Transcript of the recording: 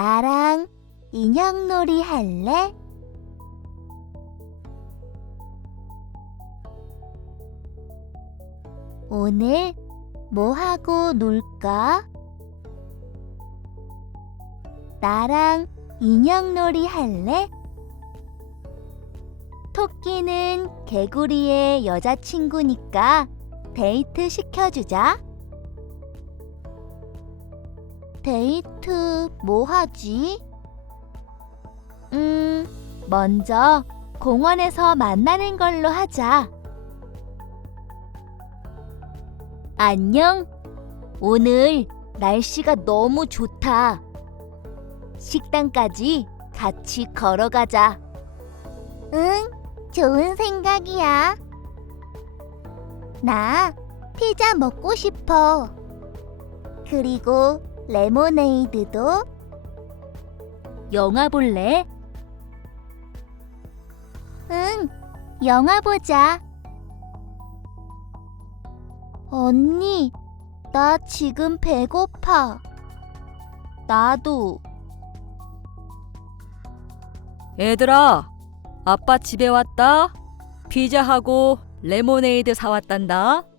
나랑 인형놀이 할래? 오늘 뭐 하고 놀까? 나랑 인형놀이 할래? 토끼는 개구리의 여자친구니까 데이트 시켜주자. 데이트 뭐 하지? 먼저 공원에서 만나는 걸로 하자. 안녕. 오늘 날씨가 너무 좋다. 식당까지 같이 걸어가자. 응, 좋은 생각이야. 나 피자 먹고 싶어. 그리고 레모네이드도. 영화 볼래? 응, 영화 보자. 언니, 나 지금 배고파. 나도. 얘들아, 아빠 집에 왔다. 피자하고 레모네이드 사왔단다.